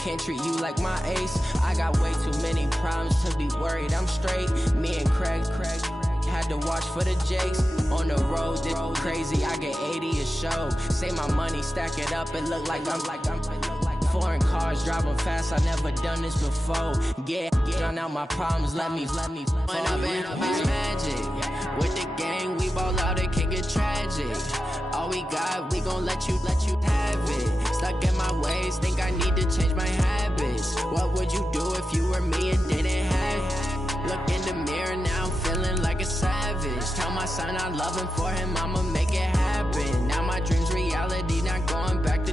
can't treat you like my ace. I got way too many problems to be worried. I'm straight. Me and Craig had to watch for the Jakes. On the road, this crazy. I get 80 a show. Say my money, stack it up. It look like I'm foreign cars driving fast. I never done this before. Get drown out my problems. Let me. When I've been magic with the gang, we ball out. It can get tragic. All we got, we gon' let you have it. Stuck in my ways, think I need to change my habits. What would you do if you were me and didn't have it? Look in the mirror now, I'm feeling like a savage. Tell my son I love him, for him I'ma make it happen. Now my dream's reality, not going back to.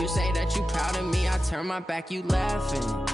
You say that you proud of me, I turn my back, you laughing.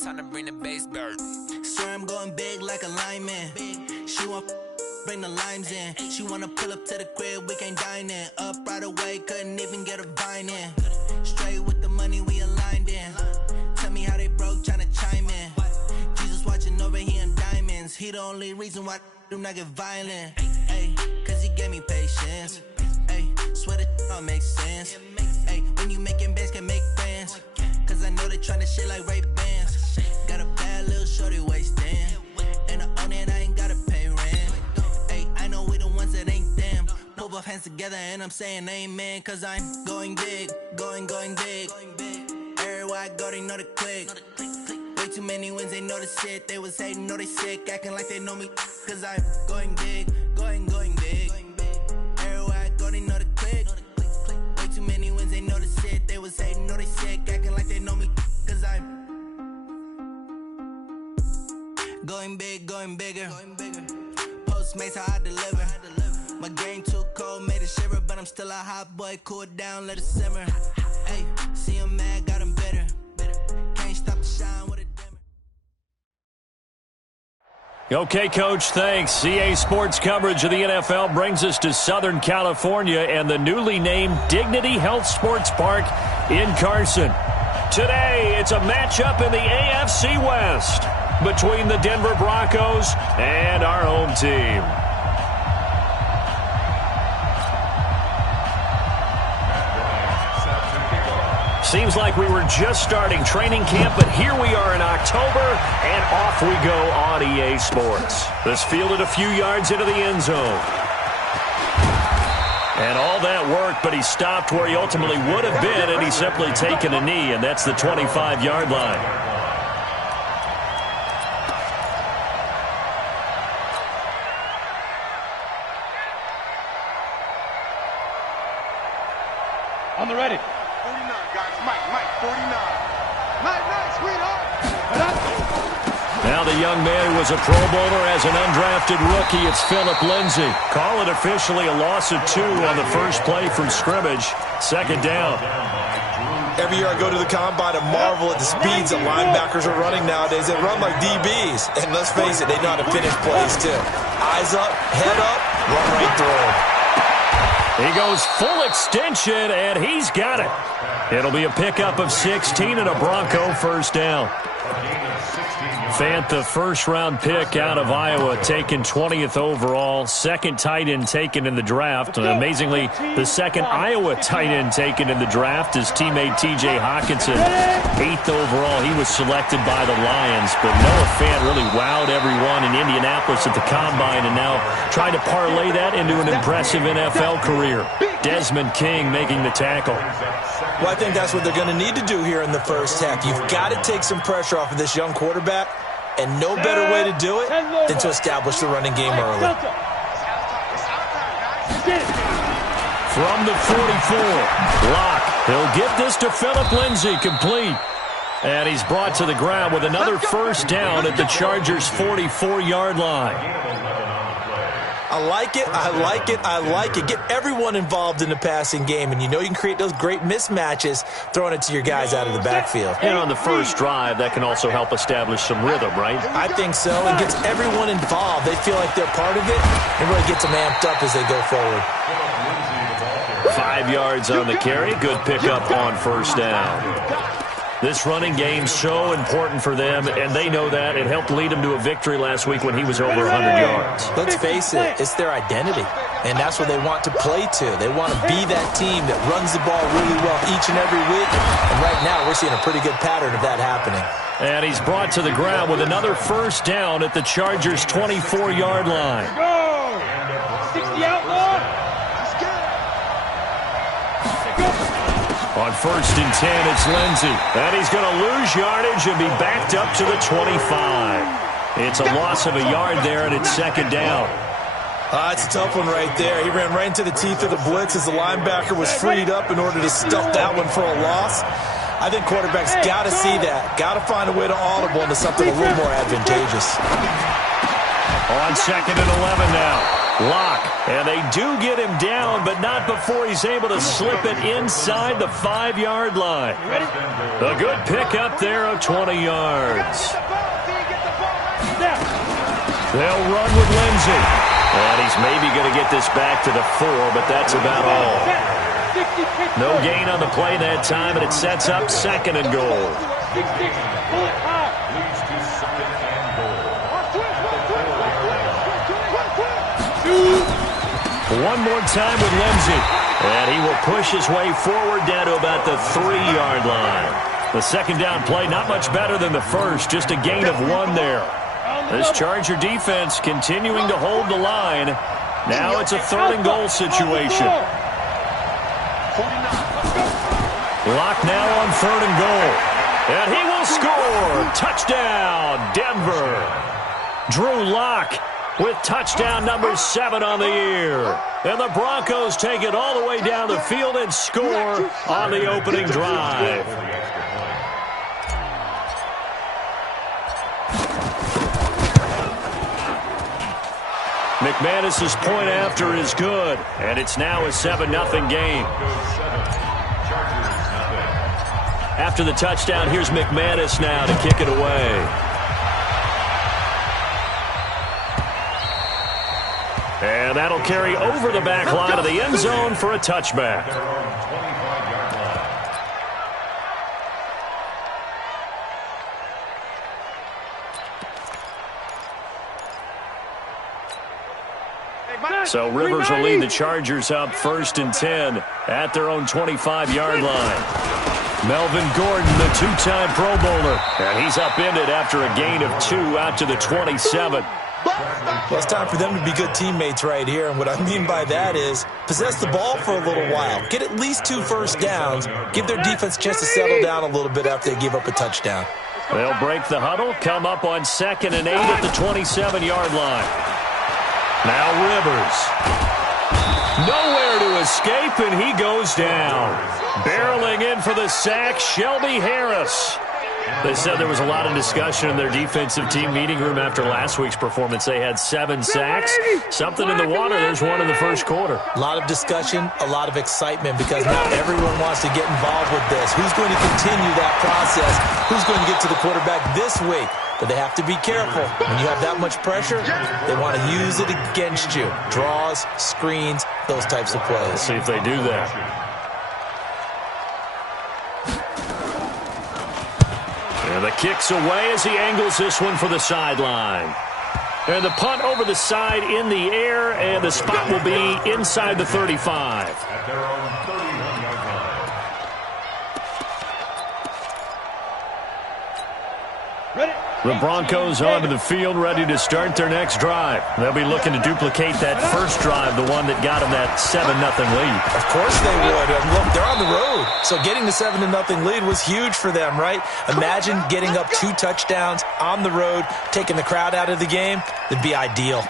Time to bring the bass bird. Swear I'm going big like a lineman. She want bring the limes in. She wanna pull up to the crib, we can't dine in. Up right away, couldn't even get a vine in. Straight with the money we aligned in. Tell me how they broke, tryna chime in. Jesus watching over here in diamonds. He the only reason why do not get violent. Ay, cause he gave me patience. Ay, swear that all makes sense. Ay, when you making bands can make friends. Cause I know they tryna shit like Ray Bans. Got a bad little shorty wasting. And I own it, I ain't gotta pay rent. Ay, I know we the ones that ain't them. Pull both hands together and I'm saying amen. Cause I'm going big, going big. Everywhere I go, they know the click. Way too many wins, they know the shit. They was hating, know they sick, acting like they know me. Cause I'm going big, going big. Everywhere I go, they know the click. Way too many wins, they know the shit. They was hating, know they sick, acting like they know me. Cause I'm going big, going bigger. Postmates how I deliver. My game too cold, made it shiver. But I'm still a hot boy, cool it down, let it simmer. Hey, see him mad, got him bitter. Can't stop the shine with a dimmer. Okay, Coach, thanks. CA Sports coverage of the NFL brings us to Southern California and the newly named Dignity Health Sports Park in Carson. Today, it's a matchup in the AFC West between the Denver Broncos and our home team. Seems like we were just starting training camp, but here we are in October, and off we go on EA Sports. This fielded a few yards into the end zone. And all that worked, but he stopped where he ultimately would have been, and he's simply taken a knee, and that's the 25-yard line. On the ready. 49, guys. Mike, 49. Night, sweetheart. Now the young man who was a Pro Bowler as an undrafted rookie, it's Phillip Lindsay. Call it officially a loss of 2 on the first play from scrimmage. Second down. Every year I go to the combine and marvel at the speeds that linebackers are running nowadays. They run like DBs. And let's face it, they know how to finish plays too. Eyes up, head up, run right through them. He goes full extension, and he's got it. It'll be a pickup of 16 and a Bronco first down. Fant, the first-round pick out of Iowa, taken 20th overall, second tight end taken in the draft. Amazingly, the second Iowa tight end taken in the draft is teammate T.J. Hockenson. 8th overall, he was selected by the Lions, but Noah Fant really wowed everyone in Indianapolis at the Combine and now trying to parlay that into an impressive NFL career. Desmond King making the tackle. Well, I think that's what they're going to need to do here in the first half. You've got to take some pressure off of this young quarterback, and no better way to do it than to establish the running game early. From the 44, Locke. He'll get this to Phillip Lindsay, complete. And he's brought to the ground with another first down at the Chargers' 44-yard line. I like it, I like it, I like it. Get everyone involved in the passing game, and you know you can create those great mismatches throwing it to your guys out of the backfield. And on the first drive, that can also help establish some rhythm, right? I think so. It gets everyone involved. They feel like they're part of it, and really gets them amped up as they go forward. 5 yards on the carry. Good pickup on first down. This running game's so important for them, and they know that. It helped lead them to a victory last week when he was over 100 yards. Let's face it, it's their identity, and that's what they want to play to. They want to be that team that runs the ball really well each and every week, and right now we're seeing a pretty good pattern of that happening. And he's brought to the ground with another first down at the Chargers' 24-yard line. Go! 60 outlaw! On 1st and 10, it's Lindsey. And he's going to lose yardage and be backed up to the 25. It's a loss of a yard there, and it's 2nd down. It's a tough one right there. He ran right into the teeth of the blitz as the linebacker was freed up in order to stuff that one for a loss. I think quarterbacks got to see that. Got to find a way to audible into something a little more advantageous. On 2nd and 11 now. Lock, and they do get him down, but not before he's able to slip it inside the 5-yard line. A good pickup there of 20 yards. They'll run with Lindsey. And he's maybe going to get this back to the 4, but that's about all. No gain on the play that time, and it sets up 2nd and goal. One more time with Lindsey. And he will push his way forward down to about the 3-yard line. The 2nd down play, not much better than the first, just a gain of 1 there. This Charger defense continuing to hold the line. Now it's a 3rd and goal situation. Lock now on 3rd and goal. And he will score. Touchdown, Denver. Drew Lock with touchdown number 7 on the year. And the Broncos take it all the way down the field and score on the opening drive. McManus's point after is good, and it's now a 7-0 game. After the touchdown, here's McManus now to kick it away. And that'll carry over the back line of the end zone for a touchback. So Rivers will lead the Chargers up 1st and 10 at their own 25-yard line. Melvin Gordon, the 2-time Pro Bowler, and he's upended after a gain of 2 out to the 27. Well, it's time for them to be good teammates right here, and what I mean by that is possess the ball for a little while. Get at least 2 first downs. Give their defense a chance to settle down a little bit after they give up a touchdown. They'll break the huddle, come up on 2nd and 8 at the 27-yard line. Now Rivers. Nowhere to escape, and he goes down. Barreling in for the sack, Shelby Harris. They said there was a lot of discussion in their defensive team meeting room after last week's performance. They had 7 sacks. Something in the water. There's one in the first quarter. A lot of discussion, a lot of excitement, because now everyone wants to get involved with this. Who's going to continue that process? Who's going to get to the quarterback this week? But they have to be careful. When you have that much pressure, they want to use it against you. Draws, screens, those types of plays. Let's see if they do that. And the kick's away as he angles this one for the sideline. And the punt over the side in the air, and the spot will be inside the 35. At their own 31-yard line. Ready? The Broncos onto the field, ready to start their next drive. They'll be looking to duplicate that first drive, the one that got them that 7-0 lead. Of course they would. And look, they're on the road. So getting the 7-0 lead was huge for them, right? Imagine getting up 2 touchdowns on the road, taking the crowd out of the game. That'd be ideal.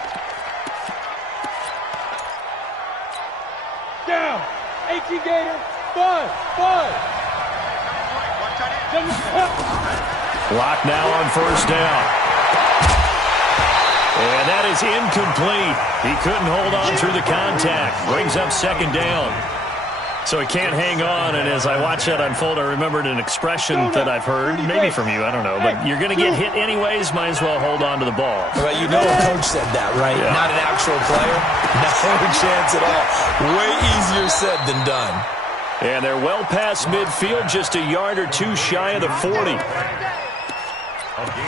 Down. 18 Gator. 5. Lock now on first down. And that is incomplete. He couldn't hold on through the contact. Brings up second down. So he can't hang on, and as I watch that unfold, I remembered an expression that I've heard, maybe from you, I don't know, but you're going to get hit anyways, might as well hold on to the ball. Well, you know a coach said that, right? Yeah. Not an actual player. No chance at all. Way easier said than done. And they're well past midfield, just a yard or two shy of the 40. A gain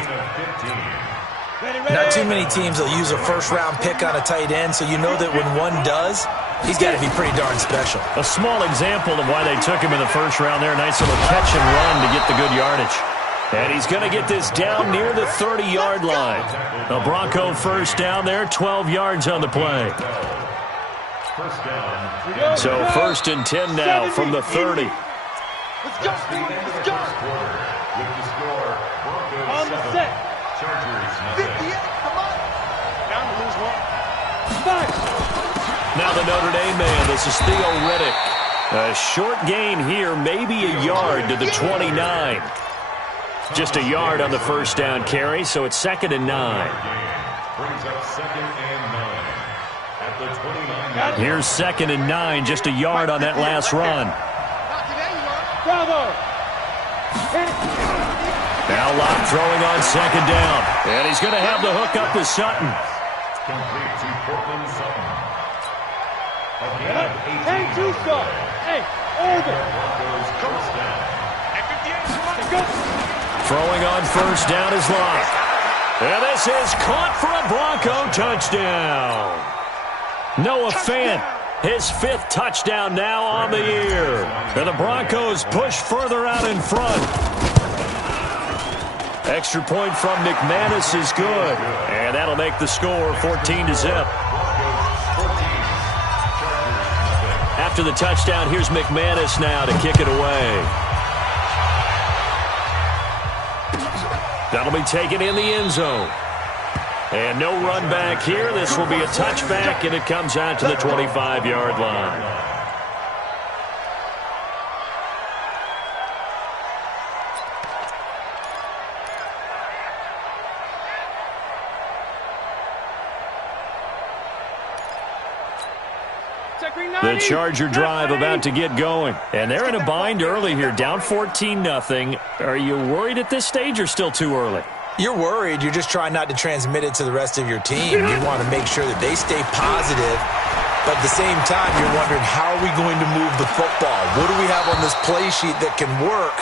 of 15. Not too many teams will use a first-round pick on a tight end, so you know that when one does, he's got to be pretty darn special. A small example of why they took him in the first round there. Nice little catch and run to get the good yardage. And he's going to get this down near the 30-yard line. A Bronco first down there, 12 yards on the play. So 1st and 10 now from the 30. Let's go. Let's go. With the score, Broncos On the 7, set. Chargers 58, nothing. come on. Down to lose one. Now the Notre Dame man, this is Theo Riddick. A short gain here, maybe a yard to the 29. Just a yard on the first down carry, so it's 2nd and 9. Brings up 2nd and 9 at the 29. Here's 2nd and 9, just a yard on that last run. Bravo. Now Locke throwing on 2nd down. And he's going to have the hook up to Sutton. Complete to Portland Sutton. A gain of 18. Hey, Tucson. Hey, over. Broncos first down. Throwing on first down is Locke. And this is caught for a Bronco touchdown. Noah Fant, his 5th touchdown now on the year. And the Broncos push further out in front. Extra point from McManus is good. And that'll make the score 14-0. After the touchdown, here's McManus now to kick it away. That'll be taken in the end zone. And no run back here. This will be a touchback, and it comes out to the 25-yard line. The Charger drive about to get going. And they're in a bind early here, down 14-0. Are you worried at this stage or still too early? You're worried. You're just trying not to transmit it to the rest of your team. You want to make sure that they stay positive. But at the same time, you're wondering, how are we going to move the football? What do we have on this play sheet that can work?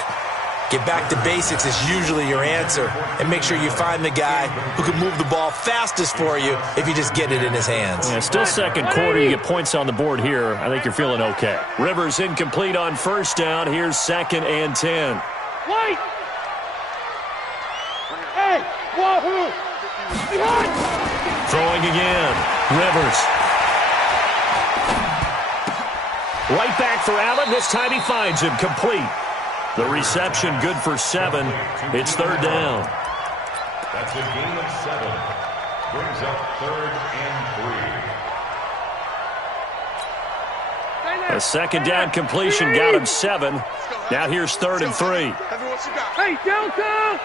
Get back to basics is usually your answer. And make sure you find the guy who can move the ball fastest for you if you just get it in his hands. Yeah, still second quarter. You get points on the board here. I think you're feeling okay. Rivers incomplete on first down. Here's 2nd and 10. Wait! Hey! Wahoo! Behind! Throwing again. Rivers. Right back for Allen. This time he finds him complete. The reception good for 7. It's 3rd down. That's a gain of 7. Brings up 3rd and 3. A 2nd down completion got him 7. Now here's 3rd and 3. Hey, Delta!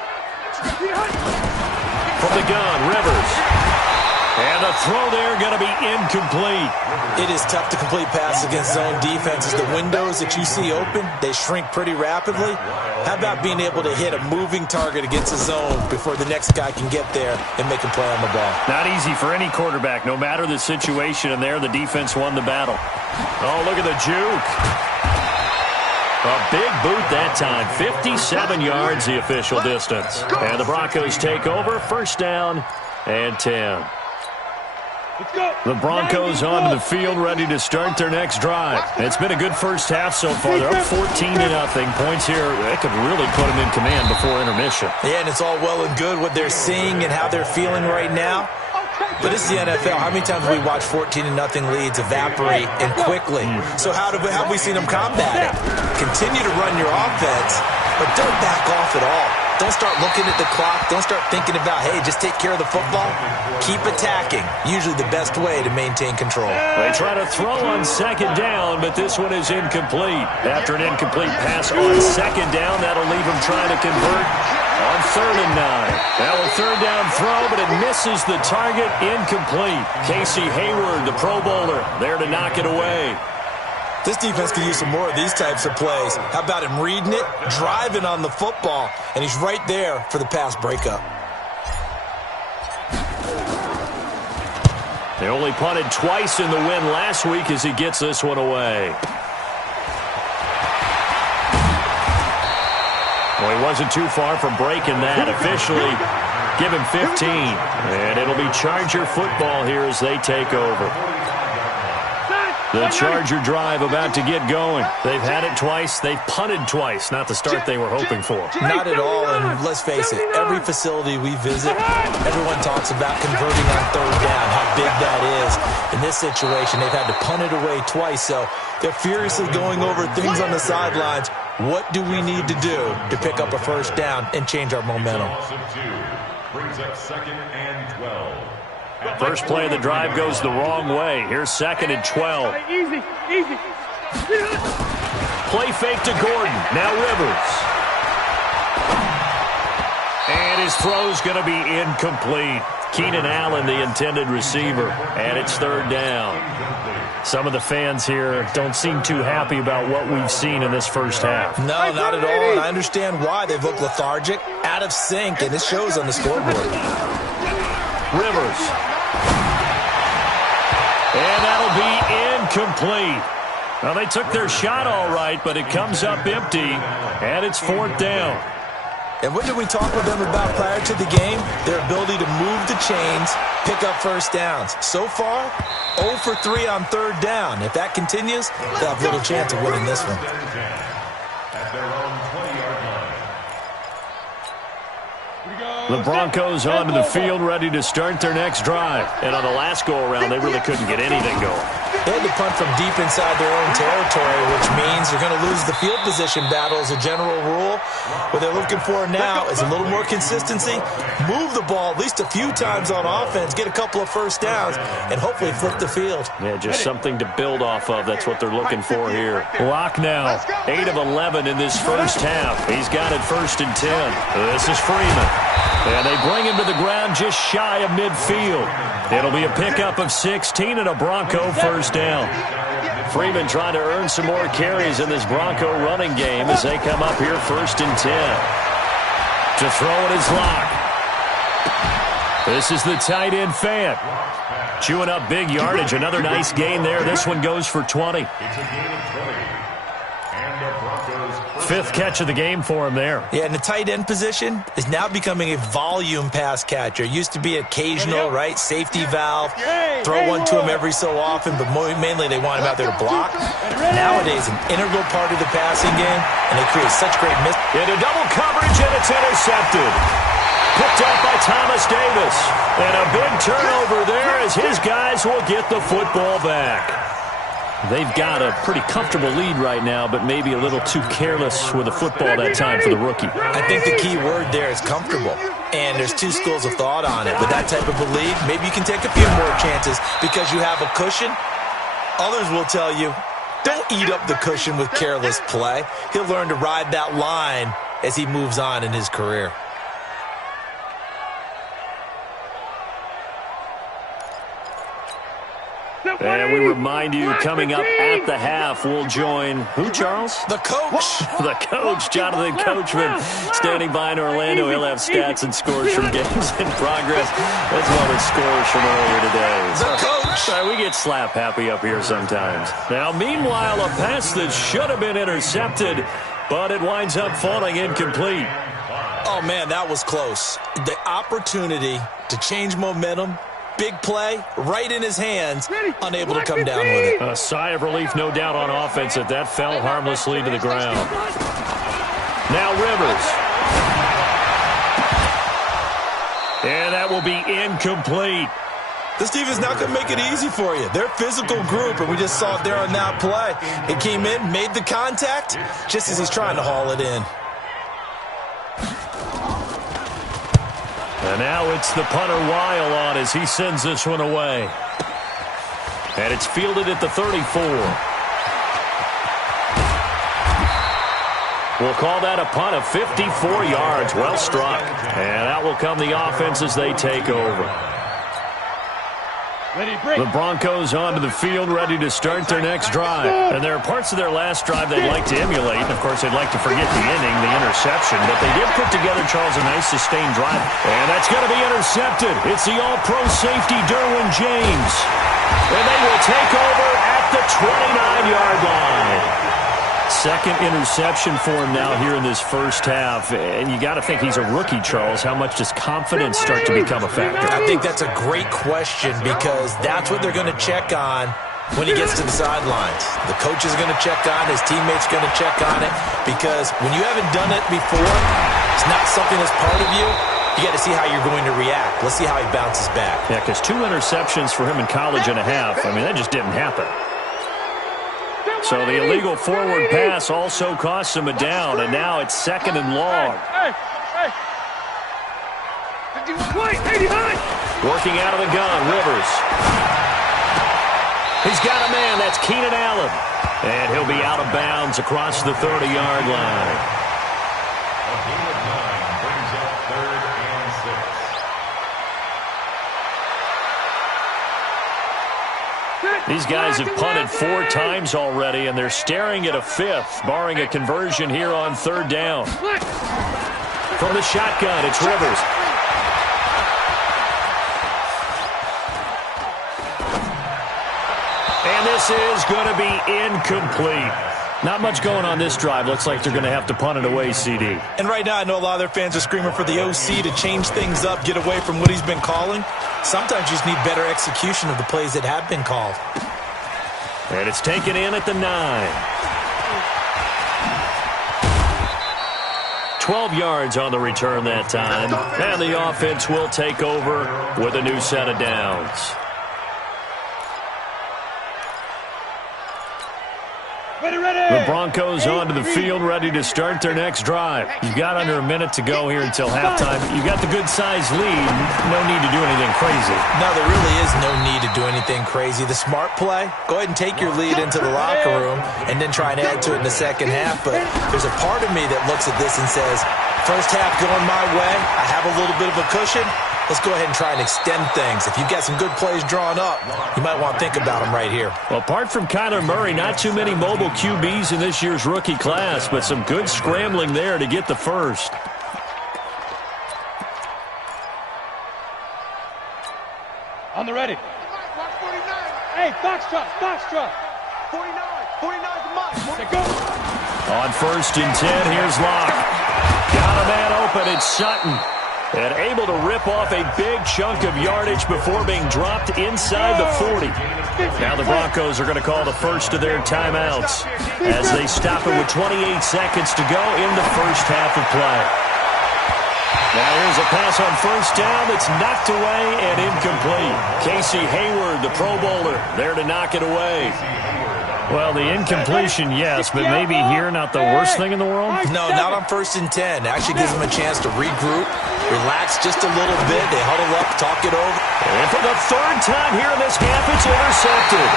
From the gun, Rivers. And the throw there going to be incomplete. It is tough to complete passes against zone defenses. The windows that you see open, they shrink pretty rapidly. How about being able to hit a moving target against a zone before the next guy can get there and make a play on the ball? Not easy for any quarterback, no matter the situation. And there, the defense won the battle. Oh, look at the juke. A big boot that time. 57 yards, the official distance. And the Broncos take over. First down and 10. The Broncos onto the field, ready to start their next drive. It's been a good first half so far. They're up 14-0. Points here, they could really put them in command before intermission. Yeah, and it's all well and good what they're seeing and how they're feeling right now. But this is the NFL. How many times have we watched 14-0 leads evaporate and quickly? So how have we seen them combat it? Continue to run your offense, but don't back off at all. Don't start looking at the clock. Don't start thinking about, hey, just take care of the football. Keep attacking. Usually the best way to maintain control. They try to throw on second down, but this one is incomplete. After an incomplete pass on second down, that'll leave them trying to convert on 3rd and 9. Now a third down throw, but it misses the target. Incomplete. Casey Hayward, the Pro Bowler, there to knock it away. This defense could use some more of these types of plays. How about him reading it, driving on the football, and he's right there for the pass breakup. They only punted twice in the win last week as he gets this one away. Well, he wasn't too far from breaking that. Officially, give him 15. And it'll be Charger football here as they take over. The Charger drive about to get going. They've had it twice. They've punted twice. Not the start they were hoping for. Not at all, and let's face it, every facility we visit, everyone talks about converting on third down, how big that is. In this situation, they've had to punt it away twice, so they're furiously going over things on the sidelines. What do we need to do to pick up a first down and change our momentum? Brings up 2nd and 12. First play of the drive goes the wrong way. Here's 2nd and 12. Easy. Play fake to Gordon. Now Rivers. And his throw's going to be incomplete. Keenan Allen, the intended receiver. And it's 3rd down. Some of the fans here don't seem too happy about what we've seen in this first half. No, not at all, and I understand why. They've looked lethargic, out of sync, and it shows on the scoreboard. Rivers. And that'll be incomplete. Well, they took their shot all right, but it comes up empty, and it's 4th down. And what did we talk with them about prior to the game? Their ability to move the chains, pick up first downs. So far, 0 for 3 on 3rd down. If that continues, they'll have little chance of winning this one. At their own 20-yard line. The Broncos onto the field, ready to start their next drive. And on the last go-around, they really couldn't get anything going. They had to punt from deep inside their own territory, which means they're going to lose the field position battle as a general rule. What they're looking for now is a little more consistency, move the ball at least a few times on offense, get a couple of first downs, and hopefully flip the field. Yeah, just something to build off of. That's what they're looking for here. Lock now, 8 of 11 in this first half. He's got it 1st and 10. This is Freeman. And they bring him to the ground just shy of midfield. It'll be a pickup of 16 and a Bronco first down. Freeman trying to earn some more carries in this Bronco running game as they come up here 1st and 10. To throw it is Locke. This is the tight end Fant. Chewing up big yardage. Another nice gain there. This one goes for 20. It's a gain of 20. And the Broncos 5th catch of the game for him there. Yeah, and the tight end position is now becoming a volume pass catcher. It used to be occasional, right, safety valve, throw one to him every so often, but mainly they want him out there to block. Nowadays, an integral part of the passing game, and they create such great Into double coverage, and it's intercepted. Picked up by Thomas Davis. And a big turnover there as his guys will get the football back. They've got a pretty comfortable lead right now, but maybe a little too careless with the football that time for the rookie. I think the key word there is comfortable. And there's two schools of thought on it. With that type of a lead, maybe you can take a few more chances because you have a cushion. Others will tell you, don't eat up the cushion with careless play. He'll learn to ride that line as he moves on in his career. And we remind you, coming up at the half, we'll join who, Charles? The coach. The coach, Jonathan Coachman, standing by in Orlando. He'll have stats and scores from games in progress, as well as scores from earlier today. The coach. Sorry, we get slap happy up here sometimes. Now, meanwhile, a pass that should have been intercepted, but it winds up falling incomplete. Oh, man, that was close. The opportunity to change momentum, big play, right in his hands, unable to come down with it. A sigh of relief, no doubt, on offense that that fell harmlessly to the ground. Now Rivers. And that will be incomplete. This defense not going to make it easy for you. They're a physical group, and we just saw it there on that play. It came in, made the contact, just as he's trying to haul it in. And now it's the punter Weil on as he sends this one away. And it's fielded at the 34. We'll call that a punt of 54 yards. Well struck. And out will come the offense as they take over. The Broncos onto the field, ready to start their next drive. And there are parts of their last drive they'd like to emulate. And, of course, they'd like to forget the inning, the interception. But they did put together, Charles, a nice sustained drive. And that's going to be intercepted. It's the all-pro safety, Derwin James. And they will take over at the 29-yard line. Second interception for him now here in this first half. And you got to think he's a rookie, Charles. How much does confidence start to become a factor? I think that's a great question because that's what they're going to check on when he gets to the sidelines. The coach is going to check on it. His teammates are going to check on it because when you haven't done it before, it's not something that's part of you. You got to see how you're going to react. Let's see how he bounces back. Yeah, because 2 interceptions for him in college and a half. I mean, that just didn't happen. So the illegal forward pass also costs him a down, and now it's second and long. Working out of the gun, Rivers. He's got a man, that's Keenan Allen. And he'll be out of bounds across the 30-yard line. A gain of 9 brings up 3rd and 6. These guys have punted 4 times already, and they're staring at a 5th, barring a conversion here on 3rd down. From the shotgun, it's Rivers. And this is going to be incomplete. Not much going on this drive. Looks like they're going to have to punt it away, CD. And right now, I know a lot of their fans are screaming for the OC to change things up, get away from what he's been calling. Sometimes you just need better execution of the plays that have been called. And it's taken in at the 9. 12 yards on the return that time. And the offense will take over with a new set of downs. The Broncos onto the field, ready to start their next drive. You've got under a minute to go here until halftime. You got the good-sized lead. No need to do anything crazy. No, there really is no need to do anything crazy. The smart play, go ahead and take your lead into the locker room and then try and add to it in the second half. But there's a part of me that looks at this and says, first half going my way, I have a little bit of a cushion. Let's go ahead and try and extend things. If you've got some good plays drawn up, you might want to think about them right here. Well, apart from Kyler Murray, not too many mobile QBs in this year's rookie class, but some good scrambling there to get the first. On the ready. Hey, Foxtrot. 49 to Mike. Go. On 1st and 10, here's Locke. Got a man open, it's Sutton. And able to rip off a big chunk of yardage before being dropped inside the 40. Now the Broncos are going to call the first of their timeouts as they stop it with 28 seconds to go in the first half of play. Now here's a pass on 1st down that's knocked away and incomplete. Casey Hayward, the Pro Bowler, there to knock it away. Well, the incompletion, yes, but maybe here not the worst thing in the world? No, not on 1st and 10. Actually gives them a chance to regroup, relax just a little bit. They huddle up, talk it over. And for the 3rd time here in this half, it's intercepted.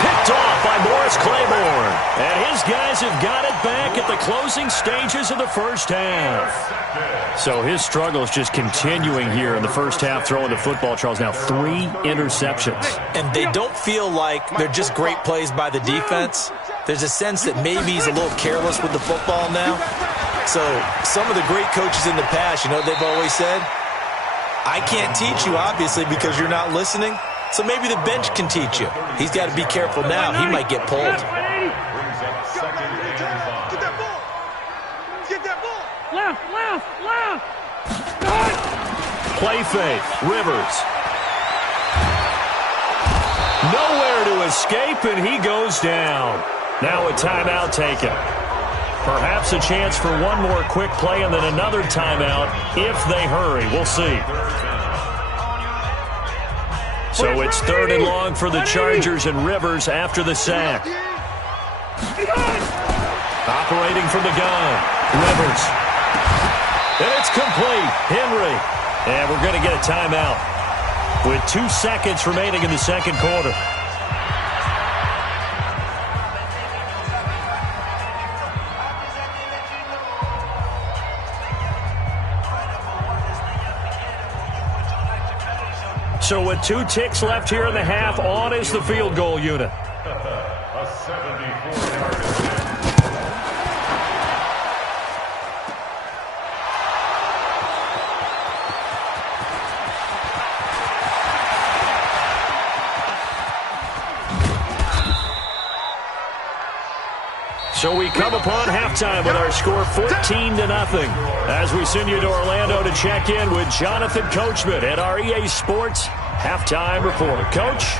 Picked off by Morris Claiborne. And his guys have got it back at the closing stages of the first half. So his struggle is just continuing here in the first half, throwing the football, Charles. Now 3 interceptions. And they don't feel like they're just great plays by the defense. There's a sense that maybe he's a little careless with the football now. So some of the great coaches in the past, you know what they've always said? I can't teach you, obviously, because you're not listening. So maybe the bench can teach you. He's got to be careful now. He might get pulled. Left. Play fake. Rivers. Nowhere to escape, and he goes down. Now a timeout taken. Perhaps a chance for one more quick play and then another timeout if they hurry. We'll see. So it's 3rd and long for the Chargers and Rivers after the sack. Operating from the gun. Rivers. And it's complete. Henry. And we're going to get a timeout with 2 seconds remaining in the second quarter. So with 2 ticks left here in the half, on is the field goal unit. A 74-yard attempt. So we come upon halftime with our score 14-0 as we send you to Orlando to check in with Jonathan Coachman at our EA Sports Halftime Report. Coach?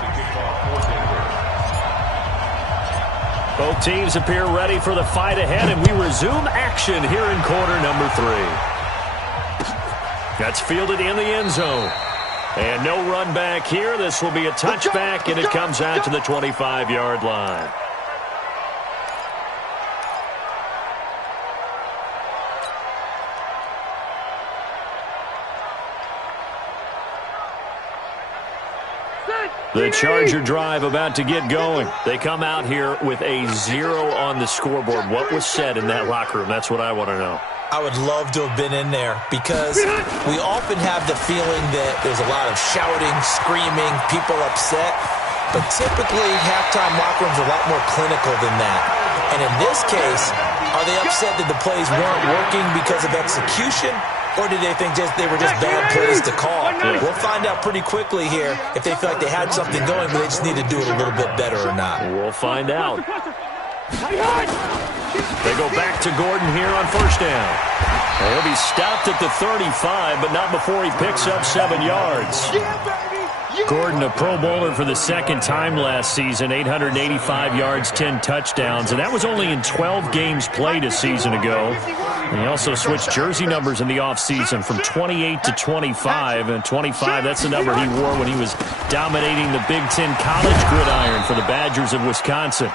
Both teams appear ready for the fight ahead, and we resume action here in quarter number 3. That's fielded in the end zone. And no run back here. This will be a touchback, and it comes out to the 25-yard line. The Charger drive about to get going. They come out here with a 0 on the scoreboard. What was said in that locker room? That's what I want to know. I would love to have been in there because we often have the feeling that there's a lot of shouting, screaming, people upset. But typically, halftime locker rooms are a lot more clinical than that. And in this case, are they upset that the plays weren't working because of execution? Or did they think they were just bad plays to call? Yeah. We'll find out pretty quickly here if they feel like they had something going, but they just need to do it a little bit better or not. We'll find out. They go back to Gordon here on first down. He'll be stopped at the 35, but not before he picks up 7 yards. Gordon, a Pro Bowler for the second time last season, 885 yards, 10 touchdowns, and that was only in 12 games played a season ago. And he also switched jersey numbers in the offseason from 28 to 25, and 25, that's the number he wore when he was dominating the Big Ten college gridiron for the Badgers of Wisconsin.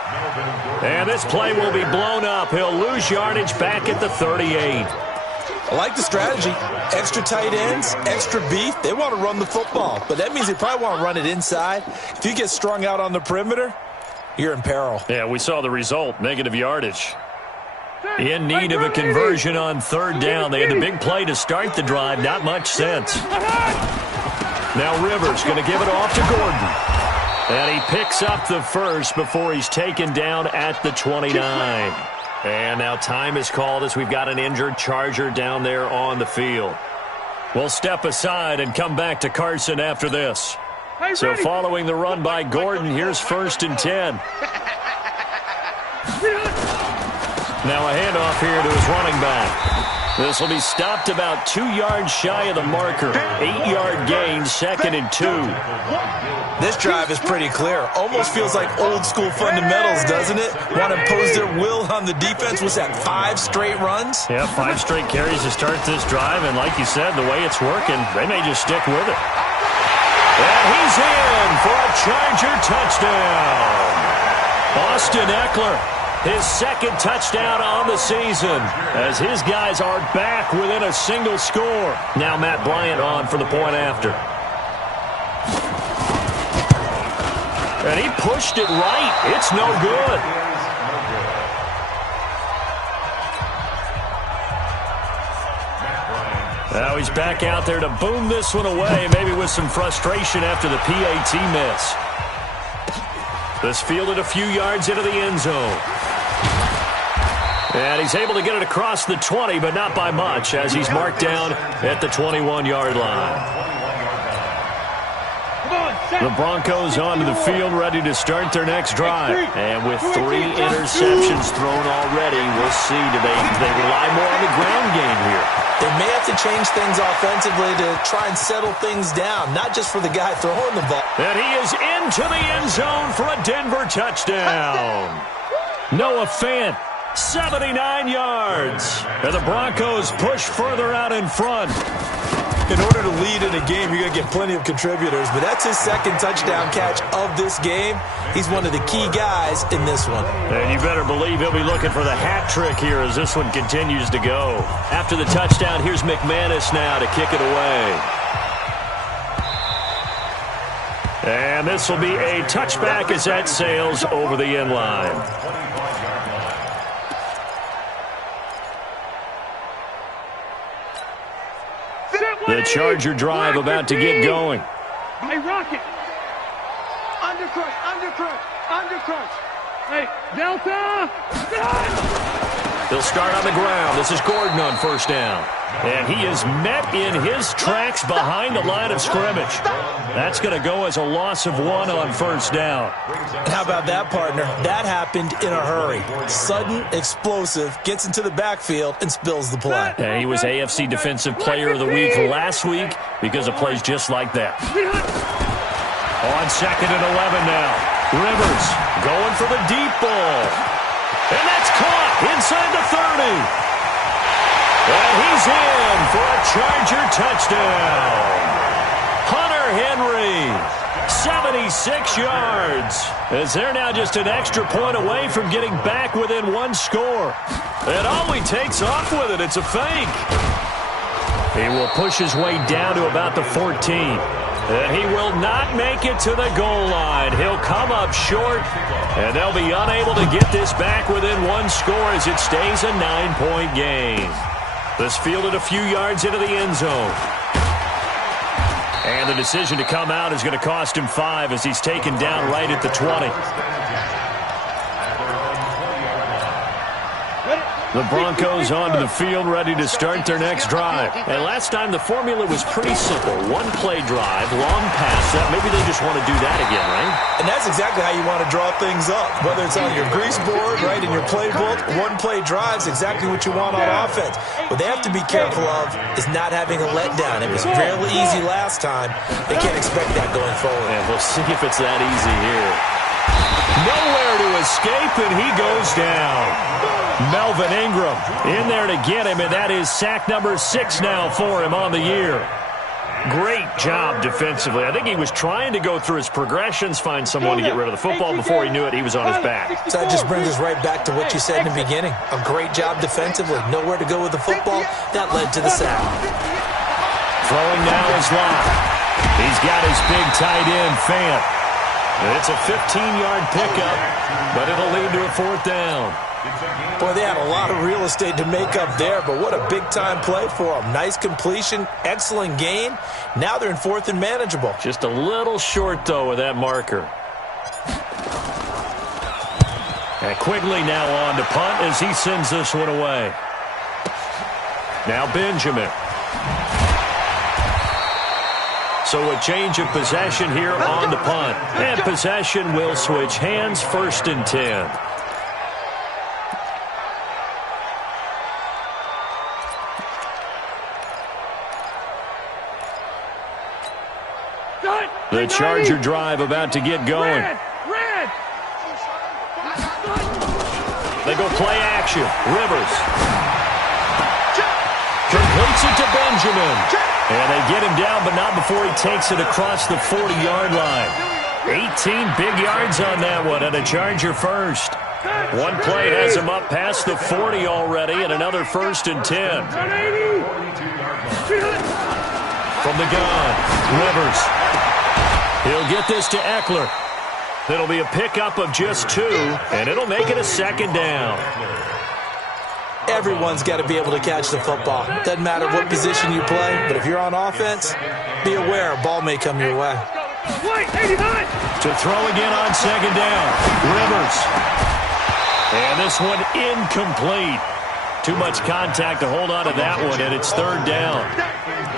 And this play will be blown up. He'll lose yardage back at the 38. I like the strategy. Extra tight ends, extra beef. They want to run the football, but that means they probably want to run it inside. If you get strung out on the perimeter, you're in peril. Yeah, we saw the result, negative yardage. In need of a conversion on third down. They had the big play to start the drive. Not much sense. Now Rivers going to give it off to Gordon. And he picks up the first before he's taken down at the 29. And now time is called as we've got an injured Charger down there on the field. We'll step aside and come back to Carson after this. So following the run by Gordon, here's 1st and 10. Now a handoff here to his running back. This will be stopped about 2 yards shy of the marker. 8-yard gain, 2nd and 2. This drive is pretty clear. Almost feels like old school fundamentals, doesn't it? Want to impose their will on the defense. Was that 5 straight runs? Yeah, 5 straight carries to start this drive. And like you said, the way it's working, they may just stick with it. And he's in for a Charger touchdown. Austin Eckler, his 2nd touchdown on the season, as his guys are back within a single score. Now Matt Bryant on for the point after. And he pushed it right. It's no good. Now he's back out there to boom this one away, maybe with some frustration after the PAT miss. This fielded a few yards into the end zone. And he's able to get it across the 20, but not by much, as he's marked down at the 21-yard line. The Broncos onto the field, ready to start their next drive. And with 3 interceptions thrown already, we'll see. Do they rely more on the ground game here? They may have to change things offensively to try and settle things down, not just for the guy throwing the ball. And he is into the end zone for a Denver touchdown. Noah Fant, 79 yards. And the Broncos push further out in front. In order to lead in a game, you're going to get plenty of contributors, but that's his second touchdown catch of this game. He's one of the key guys in this one. And you better believe he'll be looking for the hat trick here as this one continues to go. After the touchdown, here's McManus now to kick it away. And this will be a touchback as that sails over the end line. The Charger drive about to get going. Hey, Rocket. Undercrush, undercrush, undercrush. Hey, Delta. He'll start on the ground. This is Gordon on first down. And he is met in his tracks behind the line of scrimmage. That's going to go as a loss of 1 on first down. And how about that, partner? That happened in a hurry. Sudden, explosive, gets into the backfield and spills the play. And he was AFC Defensive Player of the Week last week because of plays just like that. On 2nd and 11 now. Rivers going for the deep ball. And that's caught inside the 30. And he's in for a Charger touchdown. Hunter Henry, 76 yards. As they're now just an extra point away from getting back within 1 score. And all he takes off with it, it's a fake. He will push his way down to about the 14. And he will not make it to the goal line. He'll come up short, and they'll be unable to get this back within 1 score as it stays a 9-point game. This fielded a few yards into the end zone. And the decision to come out is going to cost him 5 as he's taken down right at the 20. The Broncos onto the field ready to start their next drive. And last time the formula was pretty simple. 1-play drive, long pass. Maybe they just want to do that again, right? And that's exactly how you want to draw things up. Whether it's on your grease board, right, in your playbook, 1-play drive is exactly what you want on offense. What they have to be careful of is not having a letdown. It was fairly easy last time. They can't expect that going forward. And we'll see if it's that easy here. Nowhere to escape, and he goes down. Melvin Ingram in there to get him, and that is sack number 6 now for him on the year. Great job defensively. I think he was trying to go through his progressions, find someone to get rid of the football. Before he knew it, he was on his back. So that just brings us right back to what you said in the beginning. A great job defensively. Nowhere to go with the football. That led to the sack. Throwing now is Locke. He's got his big tight end, Fant. It's a 15-yard pickup, but it'll lead to a 4th down. Boy, they had a lot of real estate to make up there, but what a big-time play for them. Nice completion, excellent gain. Now they're in 4th and manageable. Just a little short, though, with that marker. And Quigley now on to punt as he sends this one away. Now Benjamin. So a change of possession here on the punt. And possession will switch hands, 1st and 10. The Charger drive about to get going. They go play action. Rivers. Completes it to Benjamin. And they get him down, but not before he takes it across the 40-yard line. 18 big yards on that one, and a Charger first. One play has him up past the 40 already, and another 1st and 10. From the gun, Rivers. He'll get this to Eckler. It'll be a pickup of just 2, and it'll make it a 2nd down. Everyone's got to be able to catch the football. Doesn't matter what position you play, but if you're on offense, be aware a ball may come your way. To throw again on 2nd down, Rivers. And this one incomplete. Too much contact to hold on to that one, and it's 3rd down.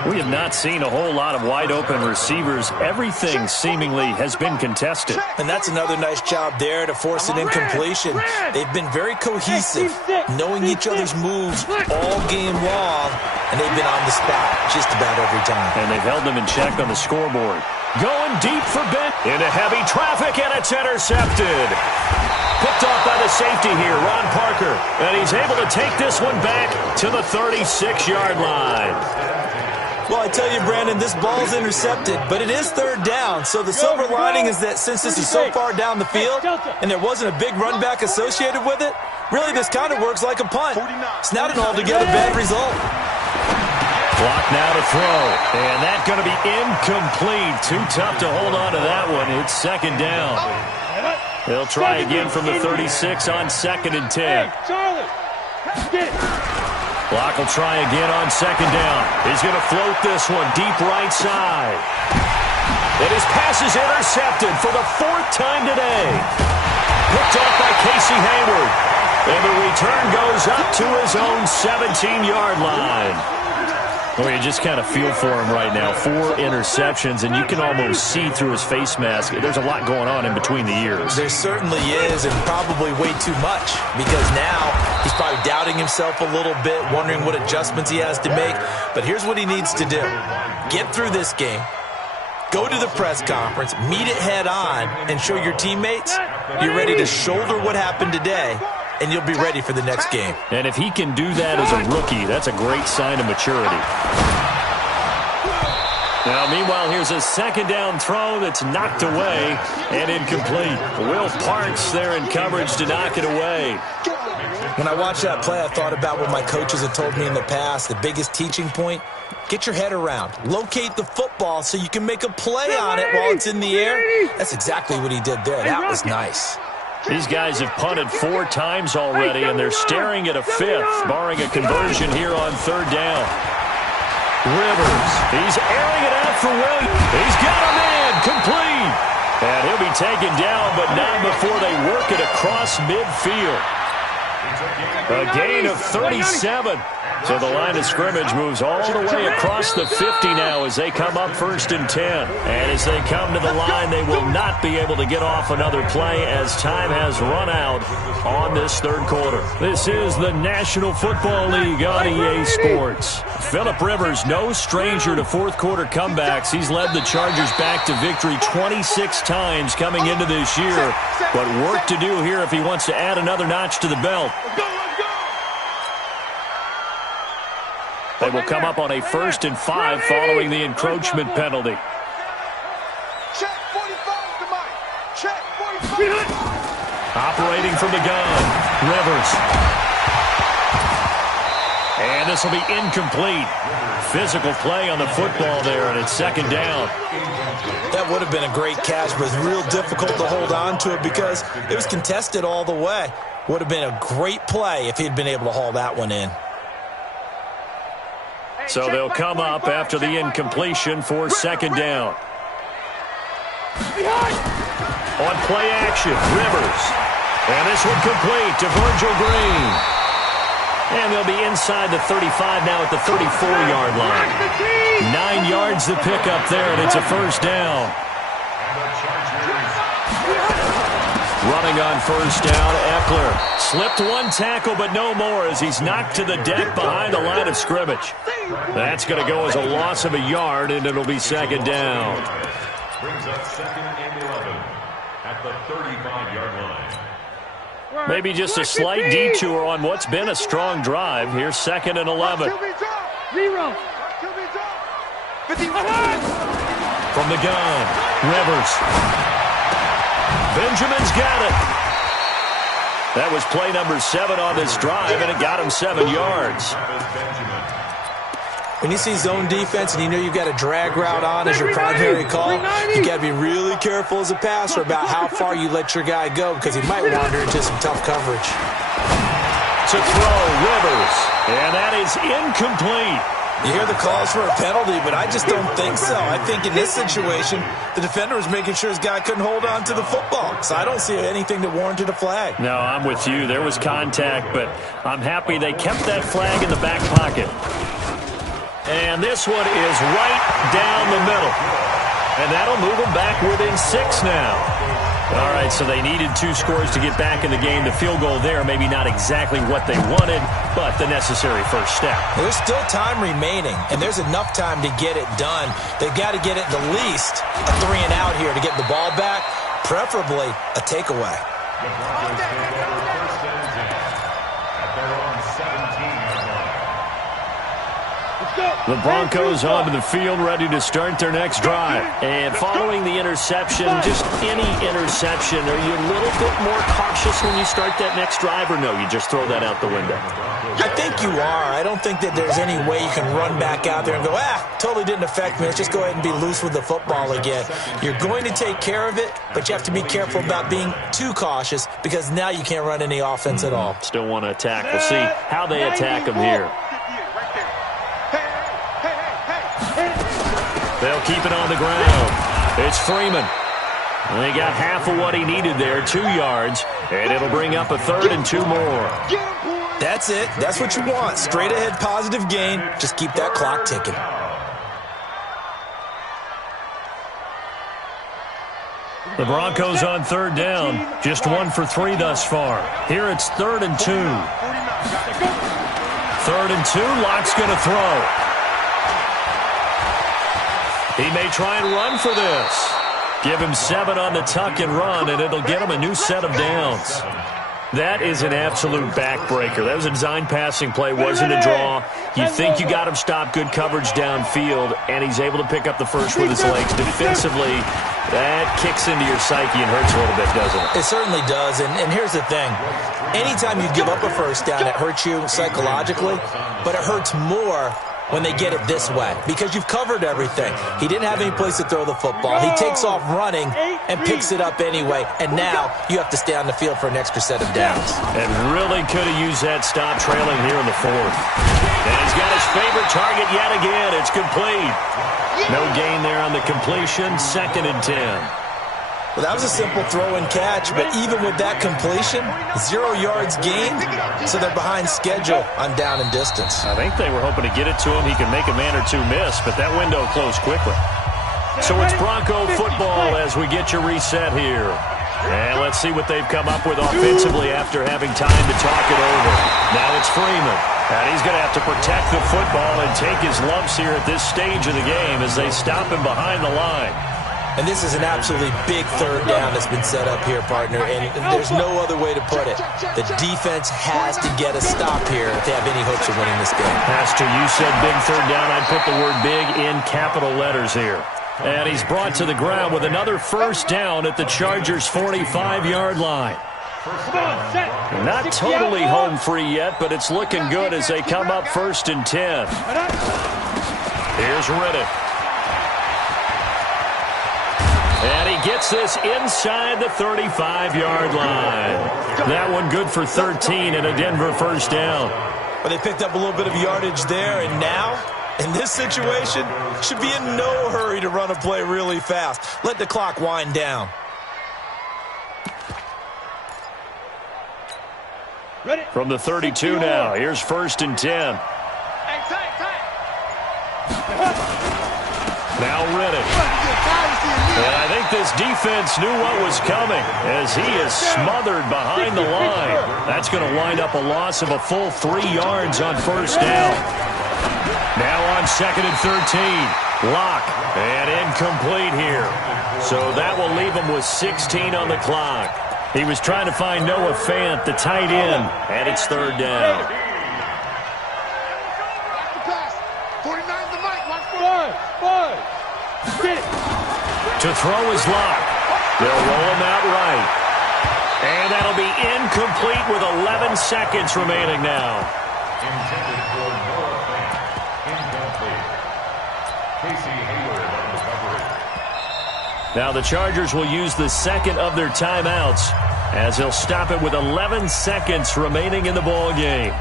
We have not seen a whole lot of wide-open receivers. Everything seemingly has been contested. And that's another nice job there to force an incompletion. They've been very cohesive, knowing each other's moves all game long, and they've been on the spot just about every time. And they've held them in check on the scoreboard. Going deep for Ben. Into heavy traffic, and it's intercepted. Picked off by the safety here, Ron Parker. And he's able to take this one back to the 36-yard line. Well, I tell you, Brandon, this ball's intercepted, but it is third down. So the silver lining is that since this is so far down the field and there wasn't a big run back associated with it, really this kind of works like a punt. It's not an altogether bad result. Clock now to throw, and that's going to be incomplete. Too tough to hold on to that one. It's second down. They'll try again from the 36 on 2nd and 10. Block will try again on 2nd down. He's going to float this one deep right side. And his pass is intercepted for the 4th time today. Picked off by Casey Hayward. And the return goes up to his own 17-yard line. Well, you just kind of feel for him right now. 4 interceptions, and you can almost see through his face mask. There's a lot going on in between the ears. There certainly is, and probably way too much, because now he's probably doubting himself a little bit, wondering what adjustments he has to make. But here's what he needs to do. Get through this game, go to the press conference, meet it head on, and show your teammates you're ready to shoulder what happened today, and you'll be ready for the next game. And if he can do that as a rookie, that's a great sign of maturity. Now, meanwhile, here's a 2nd down throw that's knocked away and incomplete. Will Parks there in coverage to knock it away. When I watched that play, I thought about what my coaches had told me in the past. The biggest teaching point, get your head around. Locate the football so you can make a play on it while it's in the air. That's exactly what he did there. That was nice. These guys have punted 4 times already, and they're staring at a 5th, barring a conversion here on 3rd down. Rivers, he's airing it out for Williams. He's got a man, complete. And he'll be taken down, but not before they work it across midfield. A gain of 37. So the line of scrimmage moves all the way across the 50 now as they come up 1st and 10. And as they come to the line, they will not be able to get off another play as time has run out on this 3rd quarter. This is the National Football League on EA Sports. Phillip Rivers, no stranger to 4th quarter comebacks. He's led the Chargers back to victory 26 times coming into this year. But work to do here if he wants to add another notch to the belt. They will come up on a 1st and 5 following the encroachment penalty. Check 45 to Mike. Check 45. Operating from the gun, Rivers. And this will be incomplete. Physical play on the football there, and it's 2nd down. That would have been a great catch, but it's real difficult to hold on to it because it was contested all the way. Would have been a great play if he'd been able to haul that one in. So they'll come up after the incompletion for 2nd down. On play action, Rivers. And this one complete to Virgil Green. And they'll be inside the 35 now at the 34-yard line. 9 yards to pick up there, and it's a 1st down. Running on 1st down, Eckler. Slipped 1 tackle, but no more as he's knocked to the deck behind the line of scrimmage. That's going to go as a loss of a yard, and it'll be 2nd down. Brings up 2nd and 11 at the 35-yard line. Maybe just a slight detour on what's been a strong drive. Here's 2nd and 11. From the gun, Rivers. Benjamin's got it. That was play number 7 on this drive, and it got him 7 yards. When you see zone defense and you know you've got a drag route on as your primary call, you got to be really careful as a passer about how far you let your guy go because he might wander into some tough coverage. To throw, Rivers, and that is incomplete. You hear the calls for a penalty, but I just don't think so. I think in this situation, the defender was making sure his guy couldn't hold on to the football. So I don't see anything that warranted a flag. No, I'm with you. There was contact, but I'm happy they kept that flag in the back pocket. And this one is right down the middle. And that'll move them back within 6 now. All right, so they needed 2 scores to get back in the game. The field goal there, maybe not exactly what they wanted, but the necessary first step. There's still time remaining, and there's enough time to get it done. They've got to get it the least a 3 and out here to get the ball back, preferably a takeaway. The Broncos take over 1st and 10 at their own 17-yard line. The Broncos onto the field, ready to start their next drive. And following the interception, just any interception, are you a little bit more cautious when you start that next drive, or no, you just throw that out the window? I think you are. I don't think that there's any way you can run back out there and go, totally didn't affect me. Let's just go ahead and be loose with the football again. You're going to take care of it, but you have to be careful about being too cautious because now you can't run any offense at all. Still want to attack. We'll see how they attack them here. They'll keep it on the ground. It's Freeman. And they got half of what he needed there, 2 yards, and it'll bring up a 3rd and 2 more. That's it. That's what you want. Straight ahead positive gain. Just keep that clock ticking. The Broncos on 3rd down. Just 1 for 3 thus far. Here it's 3rd and 2. 3rd and 2. Lock's going to throw. He may try and run for this. Give him 7 on the tuck and run, and it'll get him a new set of downs. That is an absolute backbreaker. That was a design passing play, wasn't a draw. You think you got him stopped, good coverage downfield, and he's able to pick up the first with his legs. Defensively, that kicks into your psyche and hurts a little bit, doesn't it? It certainly does, and here's the thing. Anytime you give up a first down, it hurts you psychologically, but it hurts more when they get it this way because you've covered everything. He didn't have any place to throw the football. He takes off running and picks it up anyway, and now you have to stay on the field for an extra set of downs. And really could have used that stop trailing here in the 4th. And he's got his favorite target yet again. It's complete. No gain there on the completion. 2nd and 10. Well, that was a simple throw and catch, but even with that completion, 0 yards gained, so they're behind schedule on down and distance. I think they were hoping to get it to him. He could make a man or two miss, but that window closed quickly. So it's Bronco football as we get your reset here. And let's see what they've come up with offensively after having time to talk it over. Now it's Freeman. And he's going to have to protect the football and take his lumps here at this stage of the game as they stop him behind the line. And this is an absolutely big 3rd down that's been set up here, partner, and there's no other way to put it. The defense has to get a stop here if they have any hopes of winning this game. Pastor, you said big 3rd down. I'd put the word big in capital letters here. And he's brought to the ground with another first down at the Chargers' 45-yard line. Not totally home free yet, but it's looking good as they come up 1st and 10. Here's Riddick. And he gets this inside the 35-yard line. That one good for 13 and a Denver first down. Well, they picked up a little bit of yardage there, and now, in this situation, should be in no hurry to run a play really fast. Let the clock wind down. From the 32 now, here's 1st and 10. Now Riddick. And I think this defense knew what was coming as he is smothered behind the line. That's going to wind up a loss of a full 3 yards on 1st down. Now on 2nd and 13. Lock. And incomplete here. So that will leave him with 16 on the clock. He was trying to find Noah Fant, the tight end, and it's 3rd down. To throw is Lock. They'll roll him out right. And that'll be incomplete with 11 seconds remaining now. Intended for Noah Fant. Incomplete. Casey Hayward on the coverage. Now the Chargers will use the 2nd of their timeouts as they'll stop it with 11 seconds remaining in the ball game.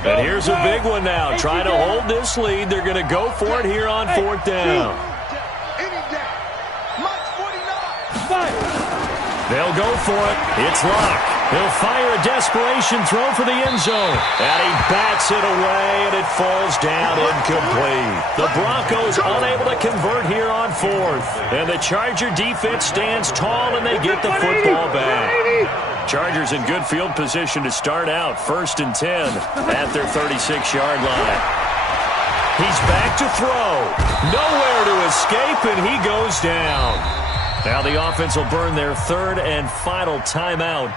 And here's a big one now. Trying to hold this lead. They're going to go for it here on 4th down. They'll go for it. It's Lock. He'll fire a desperation throw for the end zone. And he bats it away, and it falls down incomplete. The Broncos unable to convert here on 4th. And the Charger defense stands tall, and they get the football back. Chargers in good field position to start out. 1st and 10 at their 36-yard line. He's back to throw. Nowhere to escape, and he goes down. Now the offense will burn their 3rd and final timeout